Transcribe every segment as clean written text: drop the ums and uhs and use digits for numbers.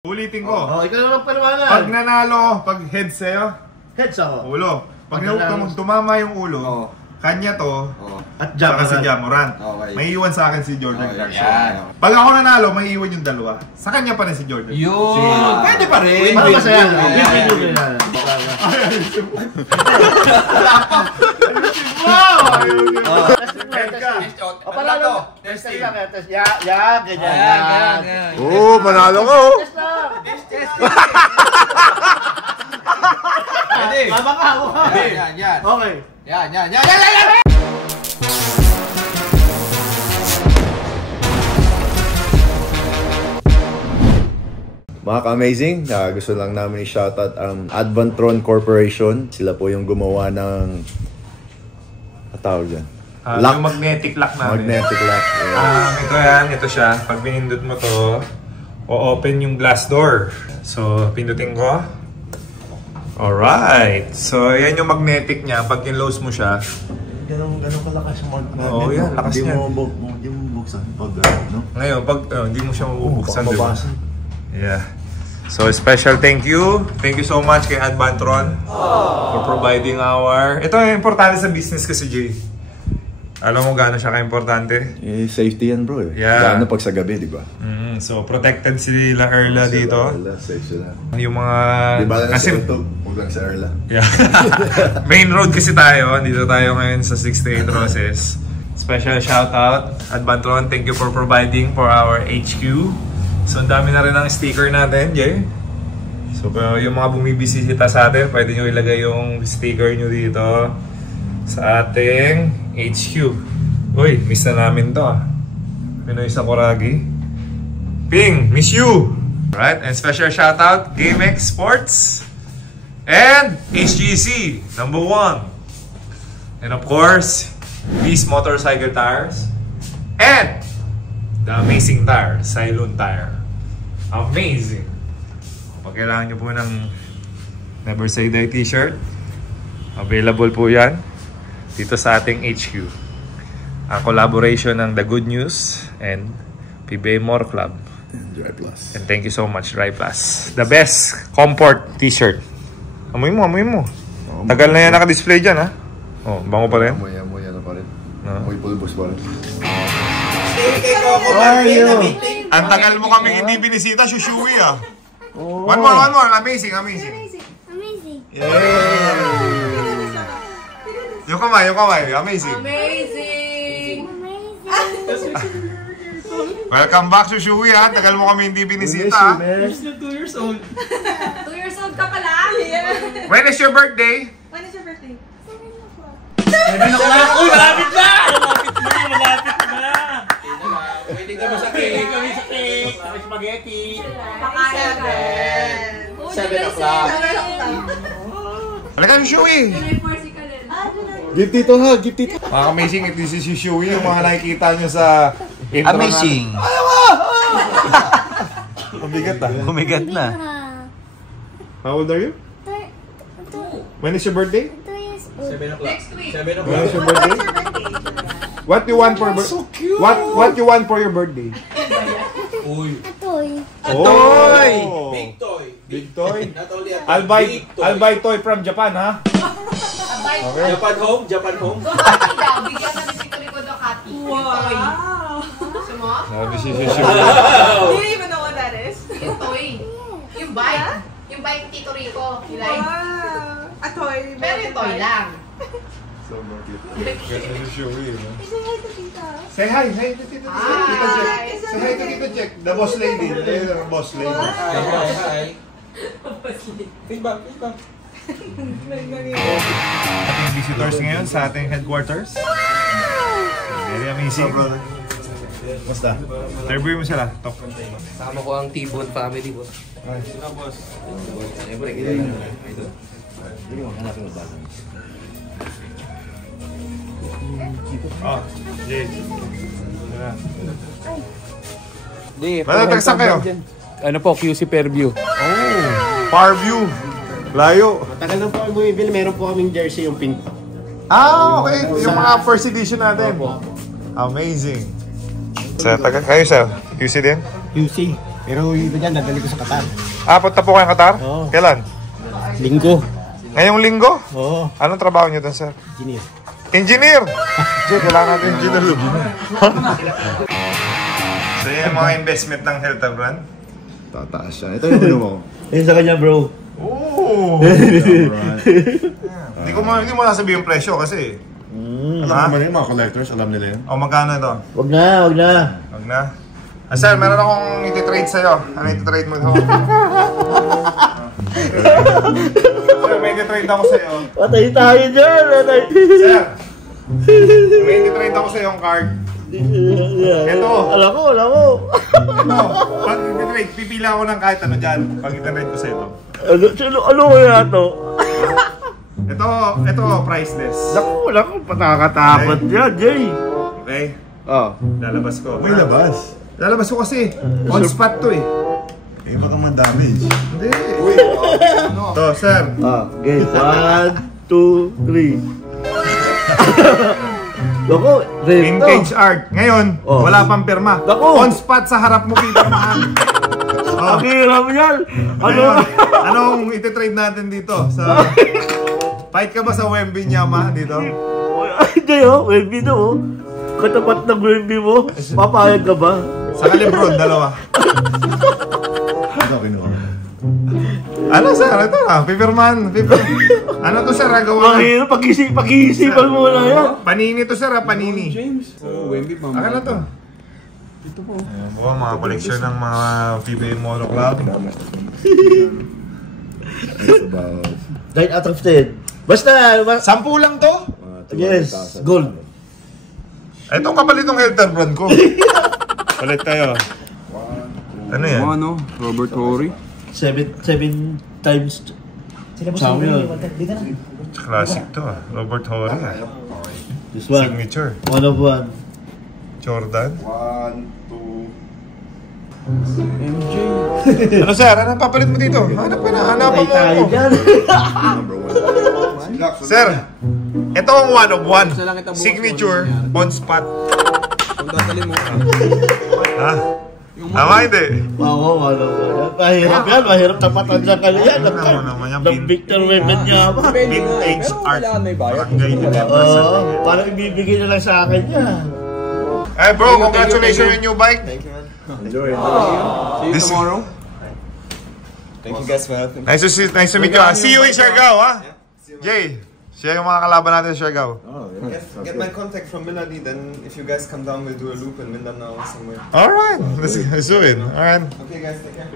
Ulitin ko. Oh, ikaw na magpaliwanag. Pag nanalo, pag heads sa'yo, heads ako. Ulo. Pag tumama yung ulo, kanya to, at Jamoran. Si Jamoran. Okay. May iwan sa akin si Jordan Clarkson. Yeah. Pag ako nanalo, may iwan yung dalawa. Sa kanya pa rin si Jordan. Yun! Pwede pa rin! Para masaya na. Win-win. Wow! Test lang. Ganyan. Oo, manalo ko! Test lang. Mama ka ako. Yan. Okay. Yan. Mga ka-amazing, gusto lang namin i-shoutout ang Advantron Corporation. Sila po yung gumawa ng tawag dyan? Lock. Yung magnetic lock namin. Magnetic lock. Yeah. Ito siya. Pag pinindot mo to, o-open yung glass door. So, pindutin ko. Alright. So, yan yung magnetic niya. Pag in-close mo siya, Ganun kalakas yung magnetic. Oo, yan. Lakas niya. Hindi mo buksan pag no? Ngayon, pag hindi mo siya mabubuksan, di ba? Mababasa. Yeah. So, special thank you. Thank you so much kay Advantron for providing our... Ito yung importante sa business kasi, Jay. Alam mo gaano siya ka-importante? Safety yan, bro. Yeah. Lalo pag sa gabi, di ba? So, protected sila Erla dito. Erla, safe sila. Yung mga... Di ba lang kasi, sa YouTube? Huwag lang sa Erla. Yeah. Main road kasi tayo. Dito tayo ngayon sa 68 Roses. Special shout out, Advantron. Thank you for providing for our HQ. So, ang dami na rin ng sticker natin, Jay. So, yung mga bumibisita sa atin, pwede nyo ilagay yung sticker nyo dito sa ating HQ. Uy, miss na namin to Pinoy Sakuragi. Ping, miss you! Right, and special shout out, GameX Sports and HGC, number 1. And of course, Beast Motorcycle Tires and the amazing tire, Cylon Tire. Amazing! Pag kailangan nyo po ng Never Say Die t-shirt, available po yan dito sa ating HQ. Ang collaboration ng The Good News and PBA Motor Club. And Dry Plus. And thank you so much, Dry Plus. The best comfort t-shirt. Amoy mo. Tagal na yan naka-display dyan, ha? Oh, bango pa rin. Amoy na pa rin. Amoy pulbos pa rin. Ang tagal mo kaming hindi binisita, Shushui, ah. One more. Amazing. Yeah. Yung kamay. Amazing. Welcome back, Shushui, ha. Tagal mo kami hindi binisita, ha. 2 years old. 2 years old ka pala? Yeah. When is your birthday? When is your birthday? 7 o'clock. Uy, malapit na! Pwede ka ba sa cake? Kami sa cake. Kami spaghetti. Pakaya ka. 7 o'clock. Halika, Shushui. Gift dito ha, gift dito. Mga amazing, ito si Shushui, yung mga nakikita nyo sa intro Amazing. Mabigat na. How old are you? When is your birthday? 7 o'clock. Next week. 7 When o'clock. is your birthday? What you want for So cute. What you want for your birthday? Uy. Toy! Big toy. Big toy. Not only a toy. I'll buy toy from Japan, ha? Okay. Japan home. Bigyan kami si Tolico Ducati. Wow! Gusto mo? Sabi si Do you even know what that is? Yung toy. Yung bike. Yung bike ni Tito Rico. Wow! A toy. Pero yung toy lang. So cute. Kasi si Shushui, no? Say hi to Tita. Say hi to Tito Jack. Say hi to Tito Jack. The boss lady. The boss lady. Hi. Feedback. Ating visitors ngayon sa ating headquarters. Very amazing. Basta. Interview mo sila. Talk. Sama ko ang T-Bone family po. Siyempre, Hindi mo hanapin mo bago. Oh, Jay. Di, Matatagsan kayo? Ano po, QC Fairview. Oh, Farview. Layo. Matagal na po kami bumibili. Meron po kaming jersey yung pink. Okay. Yung mga first edition natin. Amazing. Sa taga kayo sa QC din? QC. Pero yung iba dyan, dadali ko sa Qatar. Punta po kayong Qatar? Oo. Kailan? Linggo. Ngayong linggo? Oo. Anong trabaho nyo doon, sir? Engineer. Engineer! So, kailangan natin engineer. So, yun yung mga investment ng Health Brand. Tataas yan. Ito yung ano mo. Yun sa kanya, bro. Oo! Alright. Hindi mo nasabihin yung presyo kasi. Alam naman yung mga collectors, alam nila yun. O, magkano ito? Wag na. Wag na. Sir, meron akong iti-trade sa'yo. Ano iti-trade mo ito? Sir, may iti-trade ako sa'yo. Patay tayo dyan. Sir, may iti-trade ako sa'yo yung card. Ito. Alam ko. Ito. Pag iti-trade, pipila ako ng kahit ano dyan. Pag iti-trade ko sa'yo ito. Ano kaya to? Ito, priceless. Naku, patakatakot yan, Jay. Okay? Oh. Lalabas ko. May labas. Lalabas ko kasi. On spot to eh. Eh, baka man-damage. Hindi. Ito, sir. Okay. 1, 2, 3. Naku, Vintage art. Ngayon, Oh. wala pang pirma. Naku. On spot sa harap mo pipirmahan. Ang hirap yan. Ano? Anong ititrade natin dito? Fight ka ba sa Wemby Nyama dito? Ay, Jay, Wemby na, Katapat ng Wemby mo. Papayag ka ba? Sa Kalibron, dalawa. Ano kinuha? Ano sir? Ito na. Pipirmahan. Ano to sir? Gawa Ang hirap, pag-isipan mo na yan. Panini to sir, panini. James. Wemby pa. Akin na to. Ito po. Ayan po, mga koleksyon ng mga PBA Mono Club. It's about 9 out of 10. Basta, 10 lang to? yes, gold. Itong kapalit ng Helter brand ko. Palit tayo. Ano yan? Ano? Robert Horry. 7 times champion. Classic to ah. Robert Horry ah. This one, Signature. 1 of 1. Jordan. 1, 2. MJ. Ano sir? Anong papalit mo dito? Hanap ka na. Hanapan Ay, mo tayo ako. dyan. Number 1. Sir, ito ang 1 of 1. Isa lang kita bukas Signature mo, on spot. Kung dadali mo. Ha? Tama hindi? Oo, wala. Mahirap yan, mahirap tapatan sa kanya yan. Ano naman yan? Ng Victor Weapon niya ba? Vintage Pero art. kailangan may bayad. Barangay nila. Oo, parang ibibigay na lang sa akin yan. Eh bro, congratulations on your new bike. Enjoy. See you tomorrow. Thank you guys for having me. Nice to meet you. See you in Siargao, ha? Jay, siya yung mga kalaban natin sa Siargao. Get my contact from Mindanao, then if you guys come down, we'll do a loop in Mindanao or somewhere. Alright, let's do it. Alright. Okay guys, take care.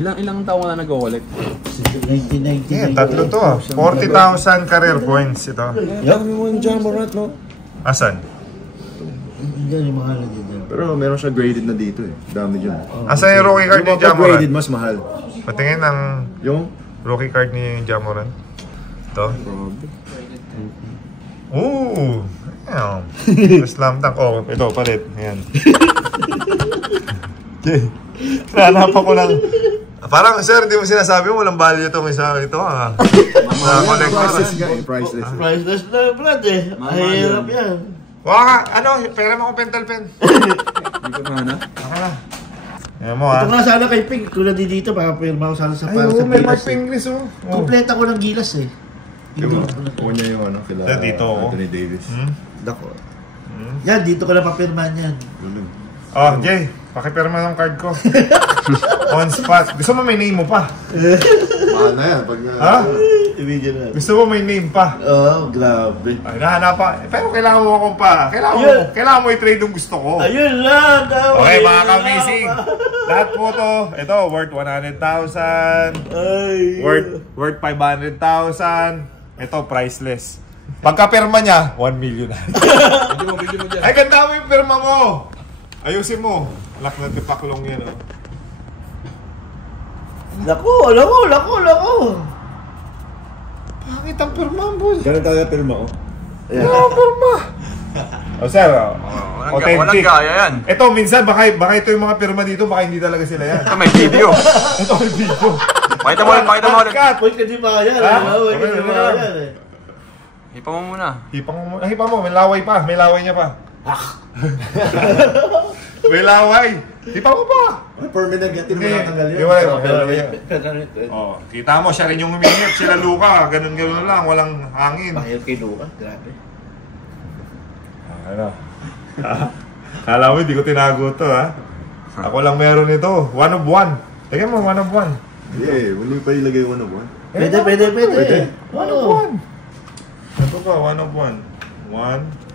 Ilang taon ka na nag-collect? 1999. Yeah, tatlo to ah. 40,000 career points ito. Yan mo yung Jamborat, no? Asan? Yan yung mga lagyan dyan. Pero meron siya graded na dito eh. Dami dyan. Asan yung rookie card ni Yung mga graded Jamoran? mas mahal. Patingin ang Yung rookie card ni Jamoran. Ito. Ooh! Damn. Slam dunk. Oh, ito, palit. Ayan. Nahanapan ko lang. Parang, sir, di mo sinasabi mo, walang value itong isa. Ito ah. Sa collector. priceless. Priceless na blood eh. Mahirap yan. Waka, ano, pera mo akong pentel pen. Dito ka na? Ayan mo ah. Ito nga sana kay Pink. Kung nandito, pakapirma ko sana sa para sa may Gilas. Mark Pinglis oh. Kompleta ko ng Gilas eh. Diba? Huwag niya yung ano, kila Dito ako. Anthony Davis. Dako. Yan, dito ko na papirmahan yan. Oh, Jay, pakipirma ng card ko. On spot. Gusto mo may name mo pa? Mahal na yan. Pag Ha? Ibigyan na. Gusto mo may name pa? Oo, grabe. Ay, nahanap pero kailangan mo akong pa. Ayun. Kailangan mo i-trade yung gusto ko. Ayun lang. Okay, mga ka-amazing. Lahat po to, ito, worth 100,000. Ay. Worth 500,000. Ito, priceless. Pagka-pirma niya, 1 million na. Video mo dyan. Ay, ganda mo yung pirma mo. Ayusin mo. Lak na tipaklong yan, oh. Lako. Bakit ang pirma mo? Ganun talaga pirma ko. Ang pirma. O, sir, authentic. Walang gaya yan. Ito, minsan, baka ito yung mga pirma dito, baka hindi talaga sila yan. Ito may video. Ito may video. Pakita mo ulit. Cut. Huwag ka di ba yan. Ha? Huwag ka di Okay, ba yan eh. Hipa mo muna. Hipa mo, may laway pa. May laway niya pa. May laway. Di pa mo ba? Permanent yan, hindi mo natanggal yun. Oh, kita mo, siya rin yung humingip. Sila Luka, ganun-ganun lang, walang hangin. Mahirap kay Luka, grabe. Ano? Kala mo, hindi ko tinago to, ha? Ako lang meron ito. 1 of 1. Tingnan mo, 1 of 1. Yeah, wala pa ilagay 1 of 1. Pwede. 1 of 1. Ito pa, 1 of 1. 1.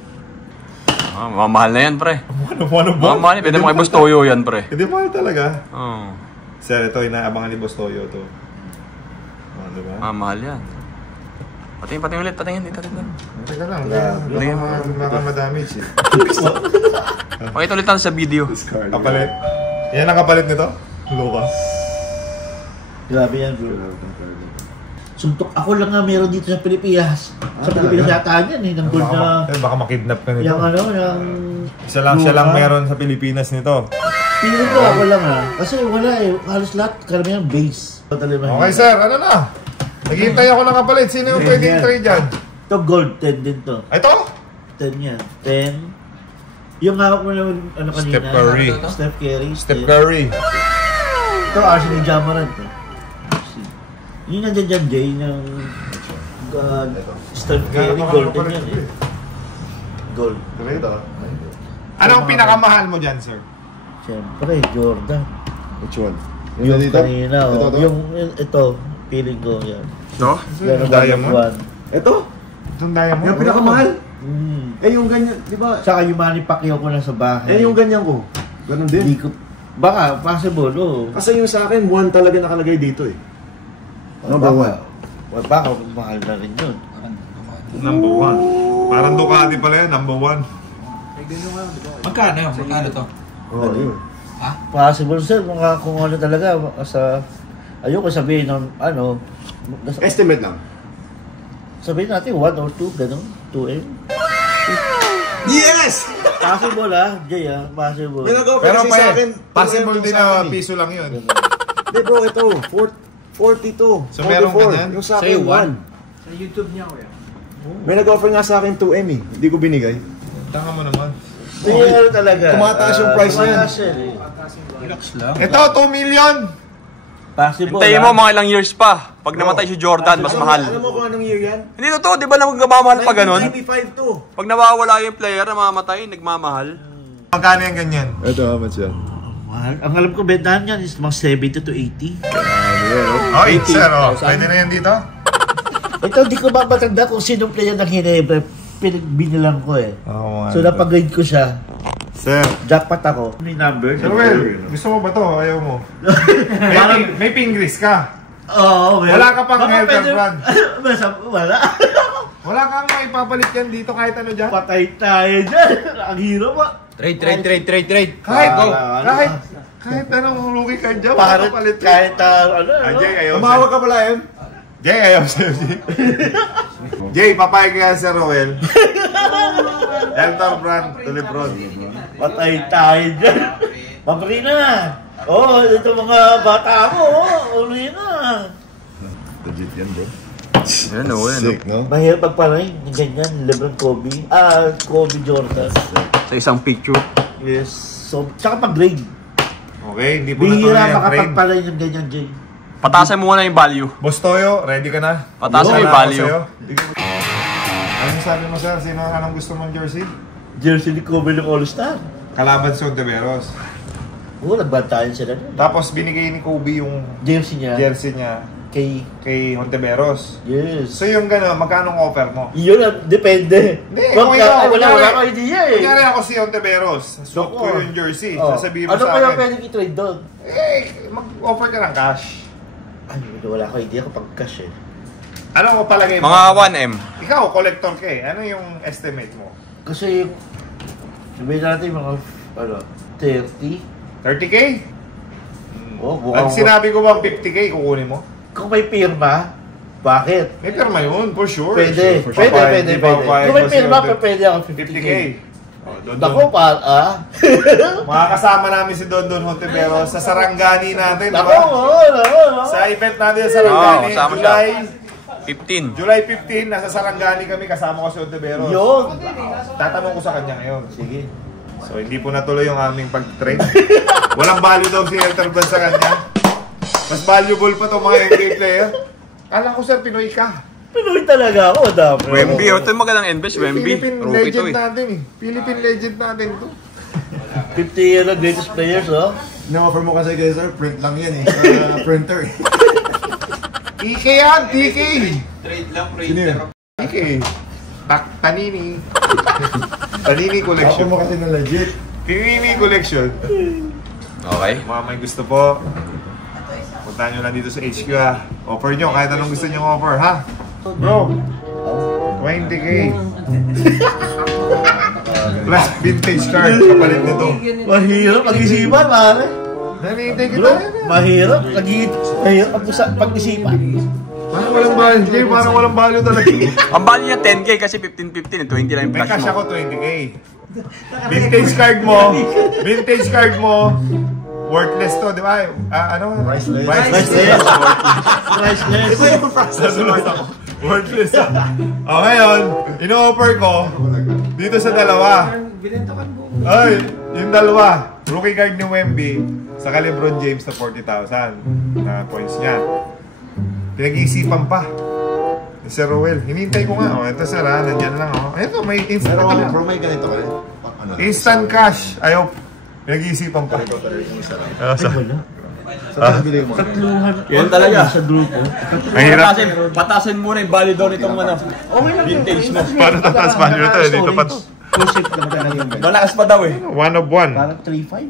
Mamahal na yan, pre. 1 of 1 of 1. Mamahal, pwede mo kay Boss Toyo yan, pre. Hindi mahal talaga. Oo. Sir, ito, inaabangan ni Boss Toyo to. Diba? Mamahal yan. Patingin ulit, patingin dito. Teka lang, baka ma-damage eh. Pakita ulit sa video. Kapalit. Yan ang kapalit nito? Luka. Grabe yan, bro. Suntok ako lang nga meron dito sa Pilipinas. Sa Pilipinas yata yan eh, ng gold na... Baka makidnap ka nito. Yung ano, yung... Siya lang meron sa Pilipinas nito. Piling ko ako lang ha. Kasi wala eh, halos lahat karamihan base. Okay sir, ano na? Naghihintay ako ng kapalit. Sino yung pwedeng trade dyan? Ito gold, 10 din to. Ito? 10 yan. 10. Yung hawak mo na ano kanina. Steph Curry. Steph Curry. Steph Curry. Ito, Arsenal Jamarant eh. Yun nandiyan dyan, Jay, ng Steph Curry, golden yan eh. Gold. Ano ang pinakamahal mo dyan, sir? Siyempre, Jordan. Which one? Yung dito? kanina, Ito, ito? yung ito, feeling ko yan. No? Yan ang Diamond? one. Ito? Itong diamond? Yung pinakamahal? Mm. Eh yung ganyan, di ba? Saka yung Manny Pacquiao ko na sa bahay. Eh yung ganyan ko. Ganun Hindi din. ko, baka, possible, oo. Kasi yung sa akin, 1 talaga nakalagay dito eh. Number 1. Baka, mahal na rin yun. Number 1. Parang Ducati pala yan, number 1. Magkano to? Oo, yun. Possible, sir, kung ano talaga, sa, ayoko sabihin ng, ano, Estimate lang. sabihin natin 1 or 2, gano'n, 2M. Yes! Possible Jay possible. Pero kasi sa akin, possible 2M din sa na akin eh. piso lang yun. Hindi bro, ito, 42. So, meron ganyan? Yung sa Sa'yo, akin, 1. Sa YouTube niya, kuya. May nag-offer nga sa akin 2M eh. Hindi ko binigay. Tanga mo naman. Hindi, ano talaga. Tumataas yung price niyan. tumataas yan eh. Relax lang. Ito, 2 million! Possible, Hintayin mo mga ilang years pa. Pag namatay si Jordan, mas mahal. Alam mo kung anong year yan? Hindi totoo, di ba na magmamahal pa ganun? 1995 to. Pag nawawala yung player na mamamatay, nagmamahal. Magkano yung ganyan? Ito, how much yan? Mahal. Ang alam ko, bentahan yan is mga 70 to 80. Oh, 8 sir, oh. Pwede na yan dito? Ito, di ko ba matanda kung sinong player ng Ginebra. Binilang ko eh. Oo, So, napag-grade ko siya. Sir. Jackpot ako. May number. Sir Will, gusto mo ba to? Ayaw mo. may pingris ka. Oo, Wala ka pang helper brand. Wala. Wala kang maipapalit yan dito kahit ano dyan. Patay tayo dyan. Ang hero mo. Trade. Kahit anong lugi ka dyan, Parang papalit yan. kahit ano. Jay, ayaw Tumawag ka pala yun? Jay, ayaw sa'yo, Jay. Jay, papayag ka sa Roel. Helper brand, Tulipron. Patay tayo dyan. Mabri na. Oo, ito mga bata mo. Uli na. Legit yan bro. Yan o, yan o. Sick, no? Mahirap pagpalay. Ganyan, Lebron, Kobe. Kobe Jordan. Sa isang picture. Yes. So, tsaka pag-grade. Okay, hindi po na Bihira tuloy ang trade. makapagpalay ng ganyan, Jay. Patasan mo muna yung value. Boss Toyo, ready ka na? Patasan Wala yung ako value. sa'yo. Ano sabi mo sir? Anong gusto mong jersey? Jersey ni Kobe ng All-Star. Kalaban si Ontiveros. Oo, nagbantayan sila doon. Tapos binigay ni Kobe yung Jersey niya. jersey niya kay Ontiveros. Yes. So yung gano'n, magkano offer mo? Yun ang depende. Hindi, Wag kung ka- ikaw, wala kunyari- akong idea eh. Kunyari ako si Ontiveros, suot ko Naku. yung jersey, Oh. sasabihin mo Ano sa pa yung akin, pwedeng i-trade doon? mag-offer ka ng cash. Ay, wala akong idea kapag cash eh. Ano mo palagay mo? Mga 1M. Ikaw, collector ka eh. Ano yung estimate mo? Kasi, sabihin natin mga, 30. 30K? Oh, Pag sinabi ko bang 50K, kukunin mo? Kung may pirma, bakit? May pirma yun, for sure. Pwede, For pwede, sure. pwede, Hindi pwede. papayag Kung may ko si pirma, Ontiveros. pwede ako 50K. 50K. Don Naku, Don. Mga Makakasama namin si Don Don Hontiveros sa Sarangani natin, di Naku, ba? naku. Sa event natin sa Sarangani, Oo, kasama siya. July 15, nasa Sarangani kami, kasama ko si Hontiveros. Yun. Tatanong ko sa kanya ngayon. Sige. So, hindi po natuloy yung aming pag-trade. Walang value daw si Helter Brand sa kanya. Mas valuable pa itong mga NBA player. Kala ko, sir, Pinoy ka. Pinoy talaga ako, dami. Wemby, ito yung magandang invest, Wemby. Philippine Rookie legend to eh. natin eh. Philippine legend natin to. 50 greatest players, oh. Na-offer mo kasi kayo, sir, print lang yan eh. Printer eh. TK yan, TK! Trade lang, Sino yun? TK. Tanini. Tanini collection. Offer mo kasi na legit. Tanini collection. Okay. Mga may gusto po, punta nyo lang dito sa HQ ha. Offer nyo, kahit anong gusto nyo offer ha. Bro, 20K. Plus vintage card, kapalit nito. Mahirap pag-isipan, pare. Nanihintay kita. Bro, mahirap. Mahirap pag-isipan. Parang walang value, parang walang value talaga. Ang value niya 10K kasi 15-15, 20 lang yung May flash cash mo. ako 20K. Vintage card mo, worthless to, di ba? Ano? Priceless. Priceless. Priceless. Nasulot ako. Worthless. O ngayon, ino-offer ko dito sa dalawa. Ay, yung dalawa. Rookie card ni Wemby sa LeBron James na 40,000 na points niya. Pinag-iisipan pa ni Sir Roel. Hinintay ko nga. Ito sir ha, nandiyan lang. Ito, may instant cash. Pero may ganito ka rin. Instant cash. Ayaw. Pinag-iisipan pa. Saan bili mo? Yan talaga. Sa grupo. Mahirap. Patasin muna yung value daw nitong ano. Vintage mo. Paano tataas value ito? Dito pa to. Concept lang talaga. Malakas pa daw eh. One of one. Parang 3-5.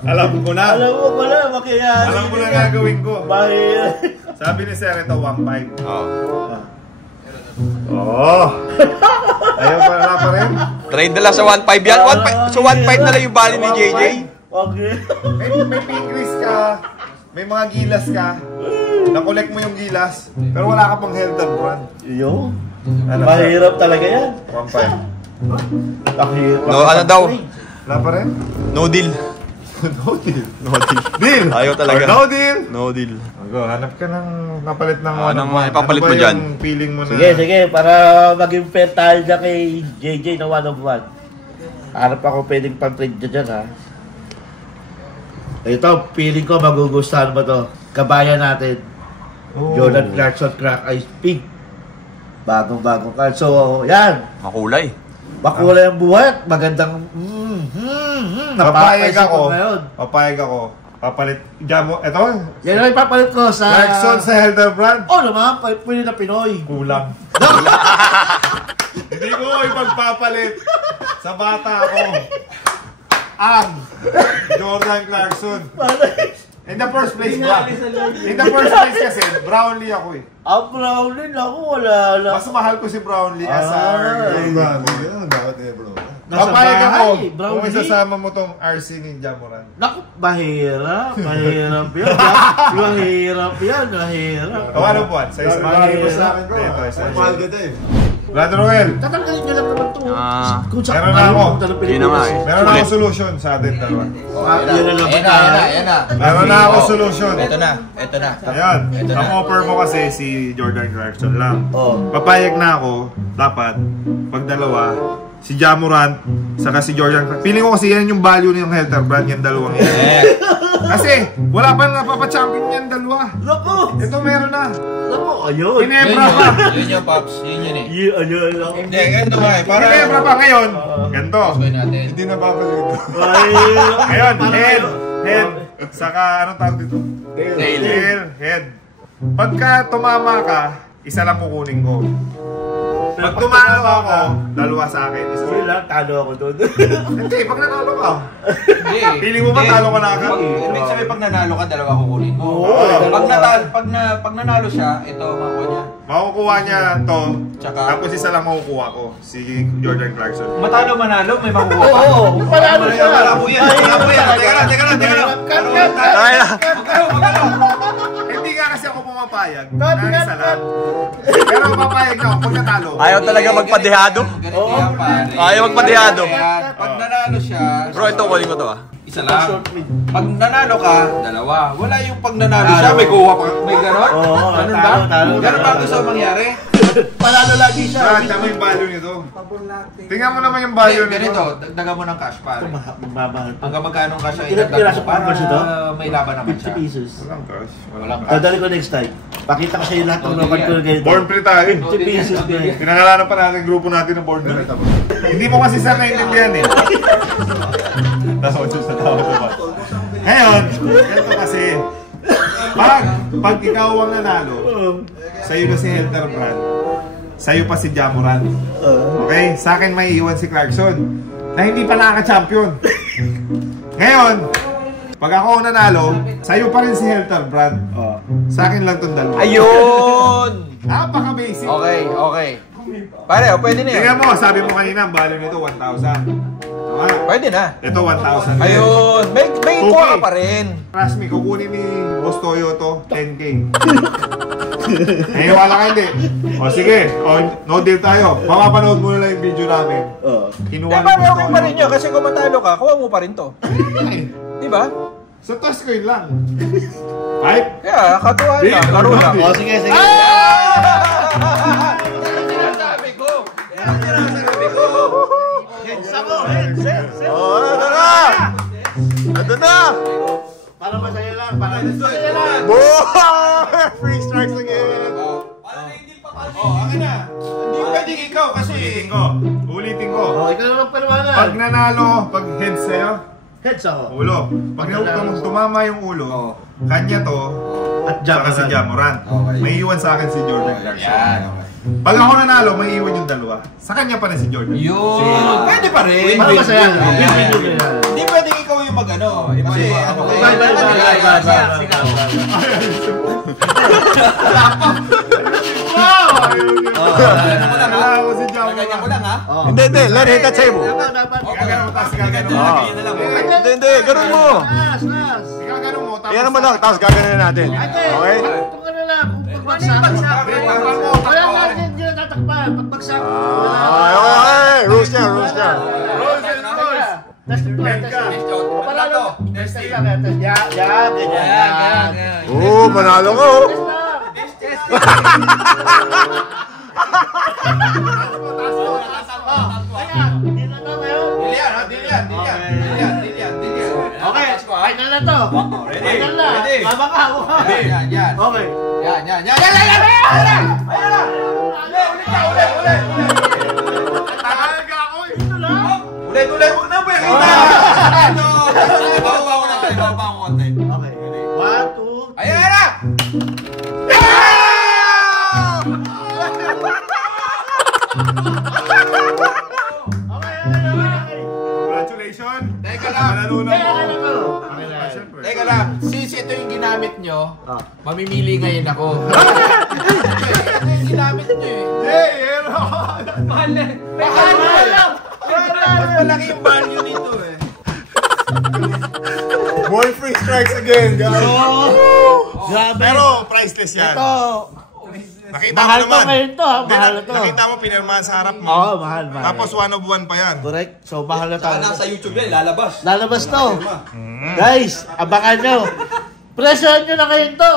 Alam ko na. Alam mo pala, makiyari. Alam ko na gagawin ko. Mahirap. Sabi ni Sir, ito 1.5. Oo. Ayaw pa rin. Trade na lang sa 1.5 yan. So 1.5 na lang yung value ni JJ. Okay. May pingris ka. May mga gilas ka. Na-collect mo yung gilas. Pero wala ka pang Helter Brand. Yo. Mahirap talaga yan. 1.5. Mahirap. No, ano daw? Wala pa rin? No deal. No deal. No deal. Deal! Ayaw talaga. Or no deal! No deal. Go, hanap ka ng kapalit ng Anong one-on-one. ipapalit Ano mo ba dyan? yung feeling mo na... Sige, para maging fair tayo dyan kay JJ na 1-of-1. Harap ako pwedeng pang-trade dyan ha. Ito, feeling ko magugustuhan mo to. Kabayan natin. Oh. Jordan Clarkson Crack Ice Pink. Bagong-bagong ka. So, yan. Makulay. Makulay ang buhat. Magandang... Papayag ako. Ngayon. Papayag ako. Papalit. Diyan mo. Ito. Yan ang ipapalit ko sa... Clarkson sa Helter Brand. Oh naman, pwede na Pinoy. Kulang. Hindi ko ipagpapalit sa bata ko ang Jordan Clarkson. In the first place ba? In the first place kasi, Brownlee ako eh. Brownlee ako, wala na. Mas mahal ko si Brownlee as Brand. Bakit eh, bro? Nasa papayag ako bahay, kung Brownlee. isasama mo tong RC ni Jamoran. Naku, mahirap. Mahirap yan. Mahirap yan. Mahirap. Ano po? Sa isang Mahirap. Sa akin, bro. Ito, isa. Mahal ka din. Brad Roel, Tatanggalin niya lang naman ito. Kung saan meron na ako. Yun na nga eh. meron na ako solution sa atin dalawa. Yan na lang. Ayan na. Meron na ako solution. Ito na. Ayan, ang offer mo kasi si Jordan Clarkson lang. Oh. Papayag na ako, dapat, pag dalawa, si Jamorant, saka si Jordan Clarkson. Feeling ko kasi yan yung value ng Helter Brand, yung dalawang yan. Kasi, wala pa napapa-champion yan dalawa. Naku! Ito meron na. Naku, ayun. Inebra pa. Yun yung Pops. Yun yun eh. Ayun lang. Hindi, ganito nga eh. Para... Inebra pa ngayon. Ganto. Gawin natin. Hindi na babalik ito. Mahirap. Ngayon, head. Saka, anong tawag dito? Tail. Head. Pagka tumama ka, isa lang kukunin ko. Pag tumalo ako, dalawa sa akin. Isa Sorry lang, talo ako doon. Hindi, pag nanalo ka. Hindi. Feeling mo ba talo ka na agad? Ibig sabihin pag nanalo ka, dalawa kukunin mo. Oo, Pag nanalo siya, ito makuha niya. Makukuha niya to, Tsaka? tapos isa lang makukuha ko, si Jordan Clarkson. Matalo manalo, may makukuha ka. Oo, panalo siya. Malabo yan. Teka lang. Hindi nga kasi ako pumapayag na isa lang. Pero papayag na ako pag natalo. Ayaw talaga magpadehado. Ganito yan, pare. Ayaw magpadehado. Pag nanalo siya, Bro, ito kunin ko to ah. Isa lang. Pag nanalo ka, dalawa. Wala yung pag nanalo siya, may kuha pa. May ganon? Oo, Ganun ba? talo. Ganun ba gusto mangyari? Panalo lagi siya. Brad, tama yung value nito. Tingnan mo naman yung value Hindi, nito. ganito, dagdagan mo ng cash pare. Mamahal pa. Hanggang magkano cash ang Ilang piraso pa para ba ito? may laban naman 50 siya. pesos. Walang cash. Walang cash. Dadali ko next time. Pakita ko sa iyo lahat ng Oh, local tour guide. Born free tayo. 50 pesos ko eh. Pinangalanan pa natin yung grupo natin ng born free. Hindi mo kasi sir naiintindihan eh. Tawa sa tawa sa ba? Ngayon, ganito kasi. Pag ikaw ang nanalo, sa'yo na si Helter Brand, sa'yo pa si Jamoran. Okay? Sa akin may iwan si Clarkson na hindi pa nakaka-champion. Ngayon, pag ako ang nanalo, sa'yo pa rin si Helter Brand. Sa akin lang itong dalawa. Ayun! Napaka-basic. Okay. Pare, pwede na yan. Tingnan mo, sabi mo kanina, ang value nito 1,000. Tama? Pwede na. Ito 1,000. Ayun! May kuha ka pa rin. Trust me, kukunin ni Boss Toyo to 10K. Eh, wala ka hindi. O sige, no deal tayo. Mapapanood mo na lang yung video namin. Kinuha ni Pare, Boss okay pa rin yun. Kasi kung matalo ka, kuha mo pa rin to. Diba? Sa toss ko yun lang. Right? Kaya, katuwa lang. Laro lang. O sige. Sabi ko! Ito na! Para masaya lang. Para masaya lang. Free strikes again! Akin na. Hindi pwedeng ikaw kasi... Ulitin ko. Ikaw na lang paliwanag. Pag nanalo, pag heads sa'yo, Heads ako. ulo. Pag tumama yung ulo, kanya to, At saka si Jamoran. May iwan sa akin si Jordan Clarkson. Pag ako nanalo, may iwan yung dalawa. Sa kanya pa rin si Jordan. Yun! Pwede pa rin. Para masaya lang. Hindi pwedeng ikaw yung mag-ano. Kasi ano kayo. Ako si Jamoran. Ganyan ko lang ha. Hindi, let it hit the table. Gagano, tapos gagano. Hindi, ganun mo. Gagano mo, tapos... Yan naman lang, tapos gaganin natin. Okay? Kung ano lang, kung pagbagsak. Wala natin hindi na tatakpan. Pagbagsak. Okay. Rules niya. Tapos ito. Palalo. Next time lang. Ganyan. Oo, manalo ko. Okay, final na to. Final na. Babaka ako. Yan. Okay. Yan. Ulit, huwag na ba yung Bawa ko konti. Okay. 1, 2. Ayan na! Congratulations! Teka lang. Okay. Teka lang. Since ito yung ginamit nyo, mamimili ngayon ako. Ito yung ginamit nyo eh. Hey, hero! Mahal! Mas malaki yung value nito eh. More free strikes again, guys. Grabe. Pero priceless yan. Ito. Nakita mo Mahal to naman. ngayon to. Mahal na to. Nakita mo pinirmahan sa harap mo. Oo, mahal. Tapos 1 of 1 pa yan. Correct. So, mahal na tayo. Nasa YouTube yan, lalabas. Lalabas to. Guys, abangan nyo. Presyohan nyo na ngayon to.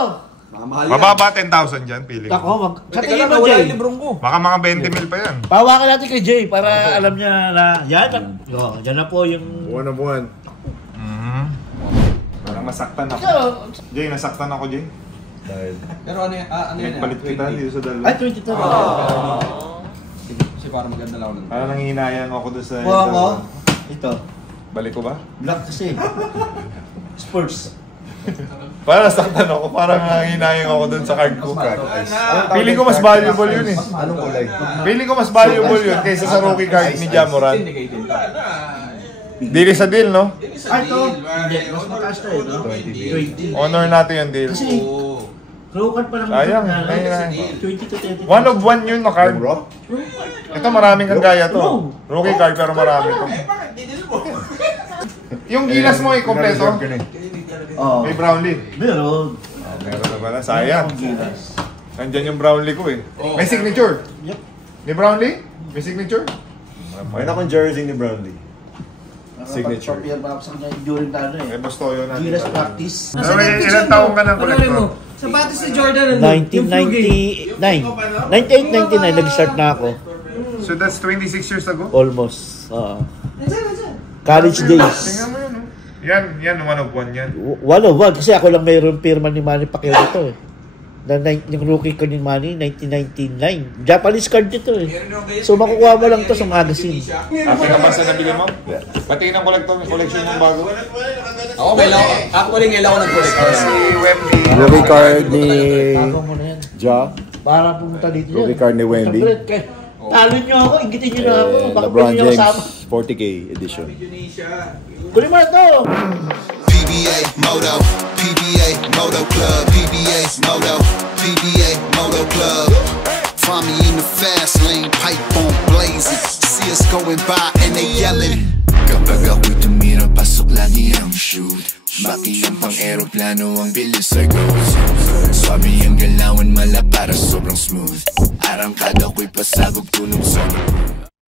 Mababa 10,000 dyan, feeling. Ako, sa Teka tingin lang, mo, nawala Jay. yung librong ko. Baka mga 20 mil pa yan. Pawakan natin kay Jay para alam niya na yan. Yan na po yung... 1 of 1. Parang masaktan ako. Jay, nasaktan ako, Jay. Pero ano yan? Palit kita dito sa dalawa. Ay, 22. Kasi para maganda lang ako. Parang nanghihinayan ako doon sa... Ako. Ito. Balik ko ba? Black kasi. Spurs. Parang nasaktan ako. Parang nanghihinayan ako doon sa card ko. Feeling ko mas valuable yun eh. Anong kulay? Feeling ko mas valuable yun kaysa sa rookie card ni Jamoran. Dili sa deal, no? Ay, ito. Hindi, mas mataas na eh, no? 20. Honor natin yung deal. Kasi, raw card pa lang. Sayang, na, sayang. 20 to 30. 1 of 1 yun na card. Ito maraming kang gaya to. Rookie card pero marami to. Yung gilas mo ay kompleto. Oh. May Brownlee. Meron. Meron na pala. Sayang. Nandyan yung Brownlee ko eh. May signature. Yep. Ni Brownlee? May signature? Mayroon akong jersey ni Brownlee. Signature. Nakapag-papirma ako sa kanya during na ano eh. Gusto yun natin. Gilas practice. Ilan taong ka ng collector? Sapatos ni Jordan. 1999. 98-99 nag-start na ako. So that's 26 years ago? Almost. College days. Tingnan mo yun, Yan, one of one yan. One of one. Kasi ako lang mayroon pirma ni Manny Pacquiao ito eh. Yung rookie ko ni Manny, 1999. Japanese card ito eh. So makukuha mo lang to sa magazine. Ate ka ba sa nabili mo? Patingin ang collection ng bago. Ako, actually ngayon ako nag-collector. Si Wemby. Rookie card ni Ako mo na yan. Ja. Para pumunta dito yan. Rookie card ni Wemby. Talo nyo ako, ingitin nyo na ako. Baka LeBron pwede nyo James kasama. 40K edition. Kunin mo na to! PBA Moto, PBA Moto Club, PBA Moto, PBA Moto Club. Find me in the fast lane, pipe bomb blazing. See us going by and they yelling. Kapag ako'y tumira, pasok lagi ang shoot. Maki ang pang-aeroplano, ang bilis ay goes. Swabe ang galawan, mala para sobrang smooth. Arangkada ko'y pasagog tulong sa